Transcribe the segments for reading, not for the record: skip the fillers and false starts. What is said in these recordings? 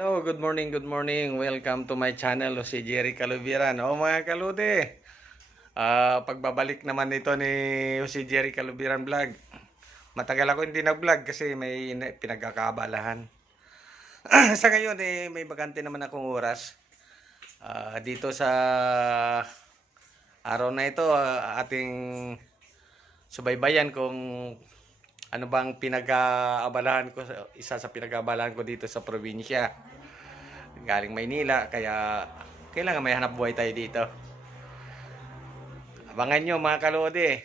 Hello, good morning, good morning. Welcome to my channel, si Jerry Calubiran. Mga kalude, pagbabalik naman nito ni si Jerry Calubiran Vlog. Matagal ako hindi nag-vlog kasi may pinagkakaabalahan. Sa ngayon, may bakante naman akong oras. Dito sa araw na ito, ating subaybayan kung ano bang pinag-aabalahan ko, isa sa pinag-aabalahan ko dito sa probinsya. Galing Maynila, kaya kailangan may hanap buhay tayo dito. Abangan nyo mga kalode.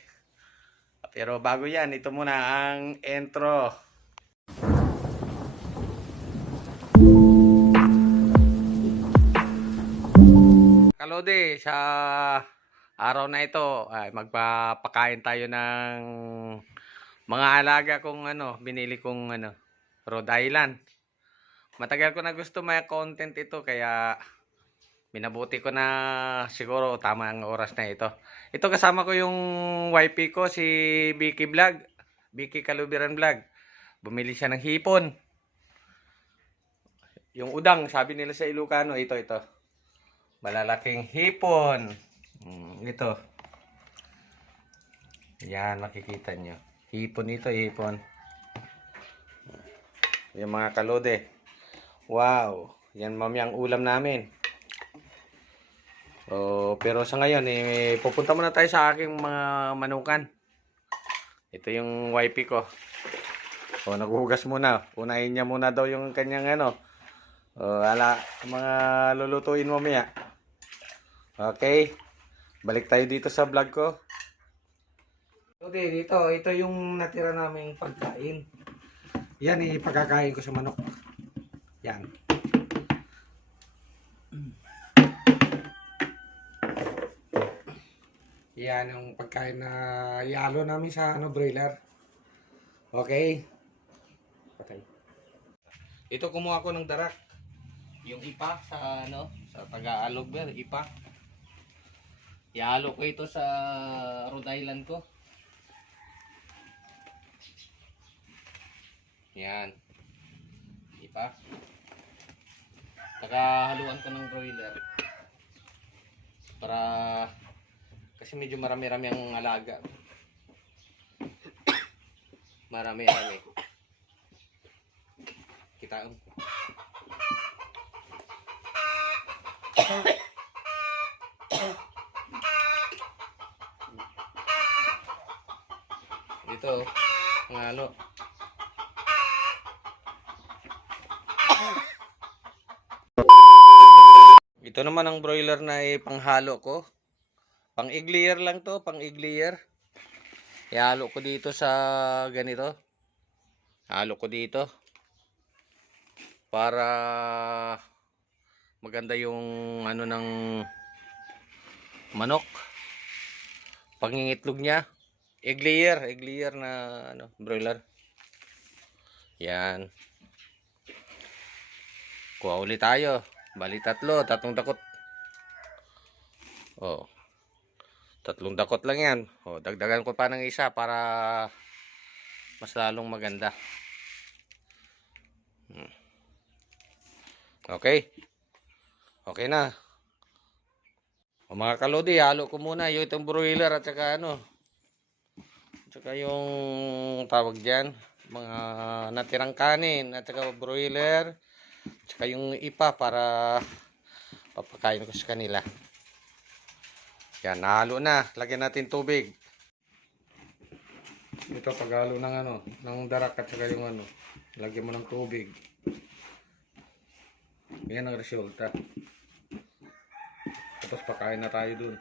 Pero bago yan, ito muna ang intro. Kalode, sa araw na ito ay magpapakain tayo ng mga alaga kong binili kong Rhode Island. Matagal ko na gusto may content ito, kaya minabuti ko na siguro tama ang oras na ito. Ito kasama ko yung wifey ko, si Vicky Vlog. Vicky Calubiran Vlog. Bumili siya ng hipon. Yung udang, sabi nila sa Ilocano, ito. Malalaking hipon. Ito. Yan, makikita nyo. Hipon ito, hipon. Yung mga kalode. Wow. Yan mamaya ang ulam namin. Pero sa ngayon, pupunta muna tayo sa aking mga manukan. Ito yung wifey ko. Naghuhugas muna. Unahin niya muna daw yung kanyang mga lulutuin mamaya. Okay. Balik tayo dito sa vlog ko. Okay, ito yung natira naming pagkain. Yan, ipagkakain ko sa manok. Yan. Yan yung pagkain na ihalo namin sa broiler. Okay. Patay. Ito kumuha ko ng darak. Yung ipa sa sa Tagalog, ipa. Ihalo ko ito sa Rhode Island ko. Yan. Ipa. Haluan ko ng broiler. Para kasi medyo marami-rami ang alaga. Marami-rami. Kita mo. Dito, ngalo. Ito naman ang broiler na panghalo ko. Pang-iglier lang to, pang-iglier. Ihalo ko dito sa ganito. Halo ko dito. Para maganda yung ng manok. Pangingitlog niya. Iglier na broiler. Yan. Kuha ulit tayo. Bali tatlong dakot. Tatlong dakot lang yan. Dagdagan ko pa ng isa para mas lalong maganda. Okay. Okay na. Mga kalodi, halo ko muna yung itong broiler at saka tsaka yung tawag diyan, mga natirang kanin at saka broiler, tsaka yung ipa para papakain ko sa kanila. Yan, nahalo na. Lagyan natin tubig. Ito paghalo ng darak at saka yung lagyan mo ng tubig. Yan ang resulta. Tapos pakain na tayo dun.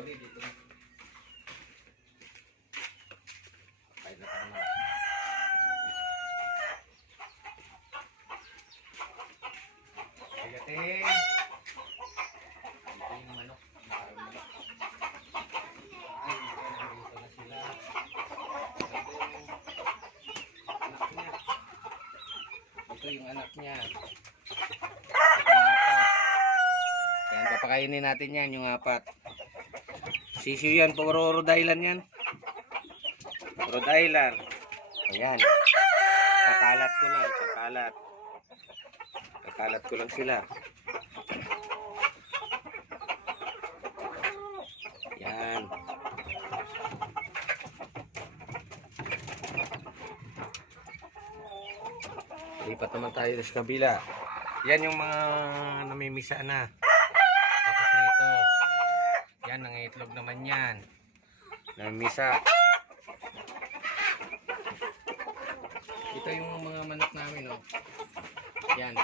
Dito. Pakain na tayo na. Kagatin. Ito yung manok. Ito yung anak niya. Yan, Papakainin natin yan, yung apat. Sisiw yan, puro Rhode Island yan. Rhode Island. Ayan. Kakalat ko lang, kakalat. Kakalat ko lang sila. Yan. Lipat naman tayo sa kabila. Yan yung mga namimisa na. Tapos nito. Yan, nangitlog naman yan. Namimisa. Ito yung mga manok namin, oh. Yan.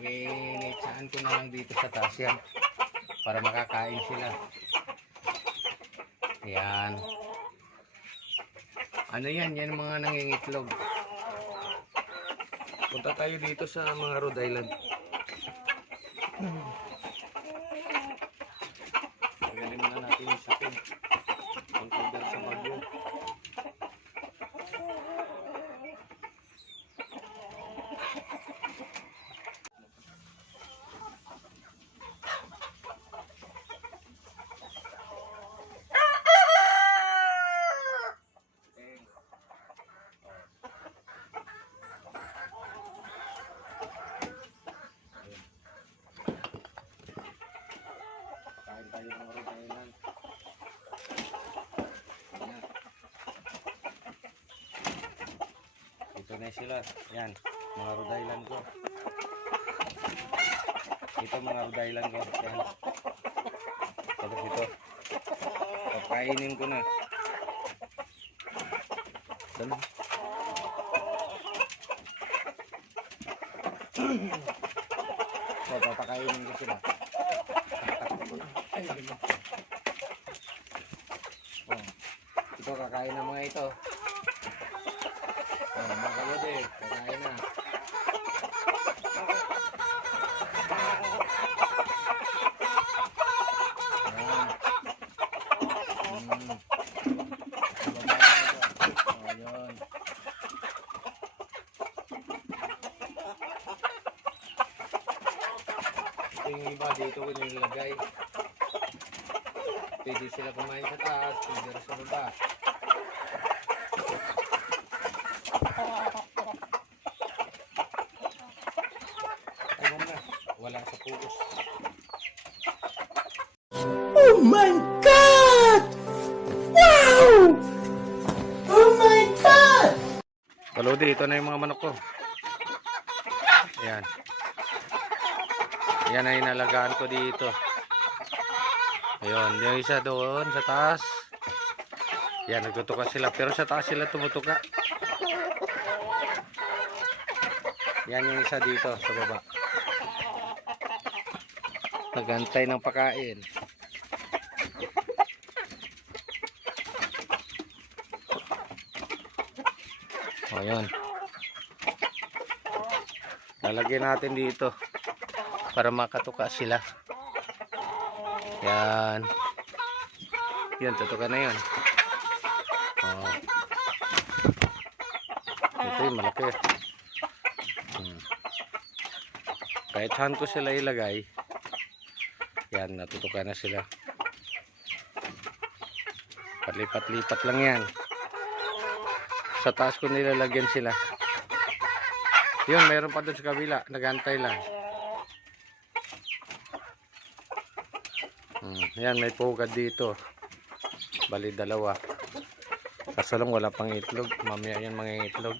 Initsaan ko na lang dito sa taas yan. Para makakain sila. Yan. Ano yan? Yan mga nangingitlog. Punta tayo dito sa mga Rhode Island. Magaling na natin yung sakit. Ang cover sa bagyo. Kain tayo ng Rhode Island. Ayan. Dito na sila. Yan. Mga Rhode Island ko. Ito mga Rhode Island ko. Yan. Tapos ito. Pakainin ko na. Dalo. So, papakainin ko sila. Oh, ito kakain na mga ito. Oh, mga kalode, kakain na. Ayan. Ayan. Ito yung iba dito ko nilagay. Pwede sila kumain sa taas, pwede sa baba. Ayun na, wala sa pugos. Oh my God! Wow! Oh my God! Kalodi, ito na yung mga manok ko. Ayan. Yan ay nalagaan ko dito. Ayun, yung isa doon sa taas. Yan, nagtutuka sila. Pero sa taas sila tumutuka. Yan yung isa dito sa baba. Nagantay ng pakain. O, yun. Lalagyan natin dito para makatuka sila. Yan. Yan, tutukan na yun. Oh. Ito yung malaki. Kahit saan ko sila ilagay, yan, natutukan na sila. Palipat-lipat lang yan. Sa taas ko nilalagyan sila. Yun, mayroon pa doon sa kabila. Nagantay lang. Yan, may pugad dito. Bali, dalawa. Kaso lang wala pang itlog. Mamaya yan mga itlog.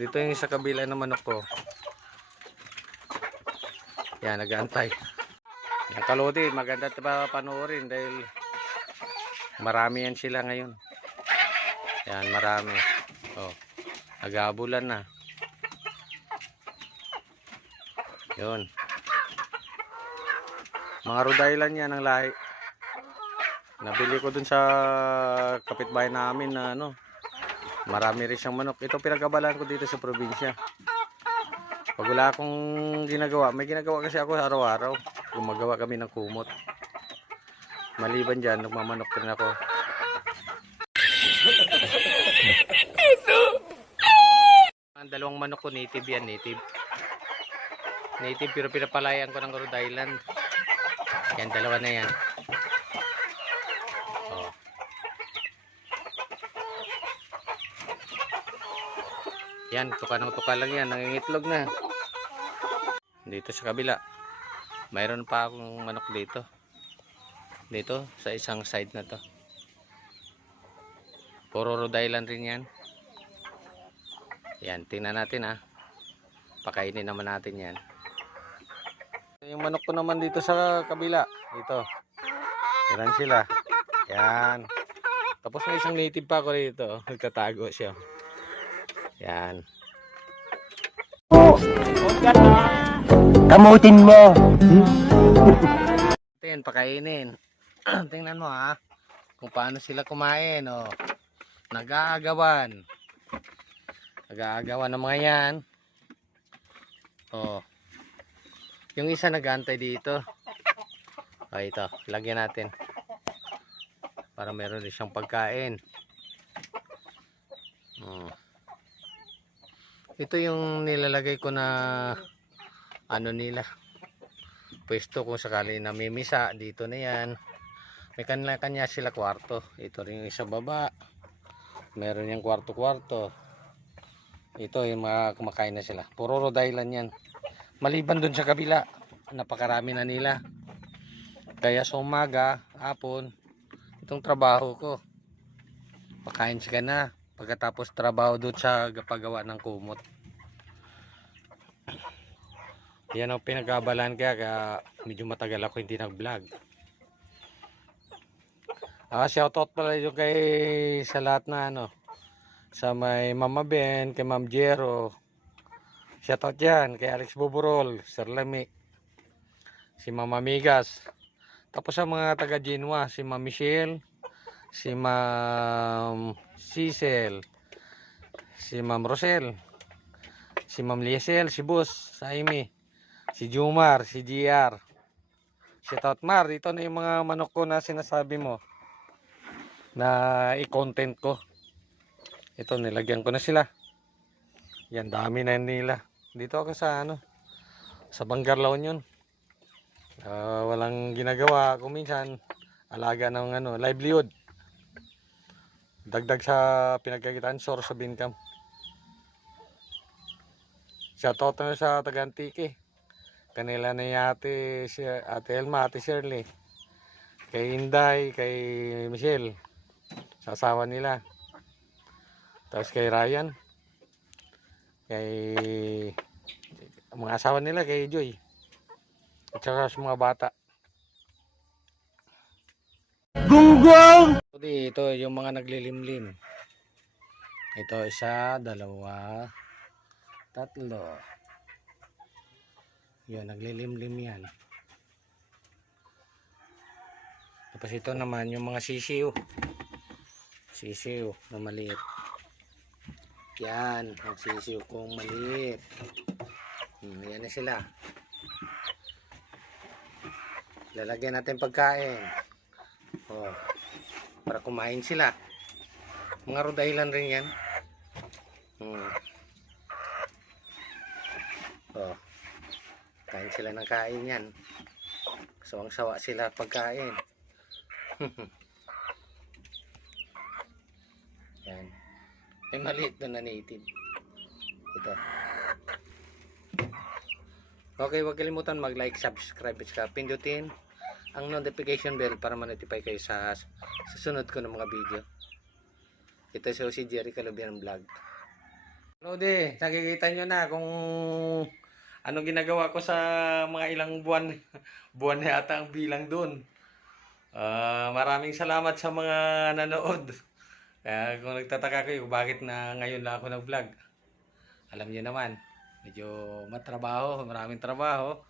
Dito yung sa kabila ng manok ko. Yan, nag-aantay. Yan, kalodi, maganda pa panoorin dahil marami yan sila ngayon. Yan, marami. Oh, nag-aabulan na. Yun. Mga Rhode Island yan ang lahi. Nabili ko dun sa kapitbahay namin na ano. Marami rin siyang manok. Ito pinagkabalaan ko dito sa probinsya. Pag wala akong ginagawa, may ginagawa kasi ako araw-araw. Gumagawa kami ng kumot. Maliban dyan, nagmamanok rin ako. Ang dalawang manok ko native yan, native. Native pero pinapalayan ko ng Rhode Island. Yan, dalawa na yan. Oh. Yan, tuka ng tuka lang yan. Nangingitlog na. Dito sa kabila. Mayroon pa akong manok dito. Dito, sa isang side na to. Puro Rhode Island rin yan. Yan, tingnan natin ha. Pakainin naman natin yan. Yung manok ko naman dito sa kabila. Dito. Yan sila. Yan. Tapos may isang native pa ako dito. Nagtatago siya. Yan. Kamutin mo. Tingnan, pakainin. Tingnan mo ha. Kung paano sila kumain. Oh. Nag-aagawan. Nag-aagawan ng mga yan. Oh. Yung isa nag-aantay dito. O ito, lagyan natin. Para meron din siyang pagkain. Ito yung nilalagay ko na ano nila. Pwesto kung sakali namimisa. Dito na yan. May kanya sila kwarto. Ito rin yung isa baba. Meron yung kwarto-kwarto. Ito yung mga kumakain na sila. Puro Rhode Island yan. Maliban dun sa kabila, napakarami na nila. Kaya sa umaga, hapon, itong trabaho ko. Pakain sila na. Pagkatapos trabaho doon sa paggawa ng kumot. Yan ang pinag-aabalan kaya medyo matagal ako hindi nag-vlog. Shoutout pala yung kay sa lahat na ano. Sa may Mama Ben, kay Ma'am Jero. Shoutout yan kay Alex Boborol, Sir Lami, si Mama Migas. Tapos sa mga taga Jinwa, si Ma'am Michelle, si Ma'am Cecil, si Ma'am Rosel, si Ma'am Liesel, si Bus, si Amy, si Jumar, si GR. Shoutout Mar, ito na yung mga manok ko na sinasabi mo na i-content ko. Ito, nilagyan ko na sila. Yan, dami na nila. Dito ako sa ano, sa Bangarlaw yun. Walang ginagawa. Kung minsan, alaga ng ano, livelihood. Dagdag sa pinagkakitaan, source of income. Shoutout na sa taga-Antique. Kanila na yung ate Elma, ate Shirley. Kay Inday, kay Michelle. Sa asawa nila. Tapos kay Ryan. Kay mga asawa nila, kay Joy. At saka sa mga bata. Gunggong! Ito yung mga naglilimlim. Ito, isa, dalawa, tatlo. Yun, naglilimlim yan. Tapos ito naman yung mga sisiw. Sisiw na maliit. Yan, ang sisiw kong maliit. Yan na sila. Lalagyan natin pagkain. Oh, para kumain sila. Mga Rhode Island rin yan. Oh, kain sila ng kain yan. Sawang-sawa sila pagkain. Yan. May maliit na native. Ito. Okay, huwag kalimutan mag-like, subscribe, at saka pindutin ang notification bell para ma-notify kayo sa sunod ko ng mga video. Ito si Jerry Calubian Vlog. Lodi, nakikita nyo na kung ano ginagawa ko sa mga ilang buwan. Buwan na yata ang bilang dun. Maraming salamat sa mga nanood. Kaya kung nagtataka kayo bakit na ngayon lang ako nag-vlog, alam niyo naman, medyo matrabaho, maraming trabaho.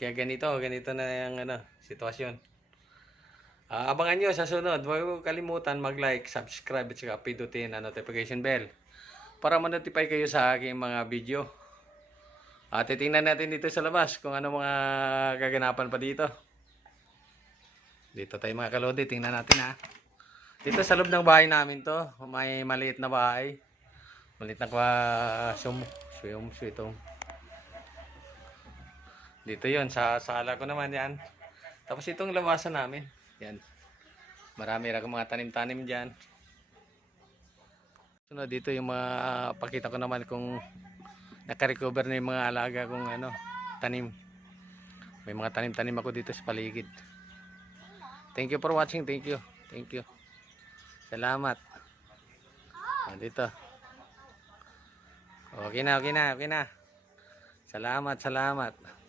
Kaya ganito na yung ano, sitwasyon. Abangan nyo sa sunod. Huwag kalimutan mag-like, subscribe, at saka pindutin ang notification bell para ma-notify kayo sa aking mga video. Titingnan natin dito sa labas kung ano mga kaganapan pa dito. Dito tayo mga kalodi, tingnan natin ha. Dito sa loob ng bahay namin to, may maliit na bahay. Maliit na itong. Dito yon sa sala ko naman yan. Tapos itong labasan namin. Yan. Marami rin mga tanim-tanim dyan. Sunod dito yung mga pakita ko naman kung naka-recover na yung mga alaga kong ano, tanim. May mga tanim-tanim ako dito sa paligid. Thank you for watching. Thank you. Thank you. Salamat. Dito. Okay na, okay na, okay na. Salamat, salamat.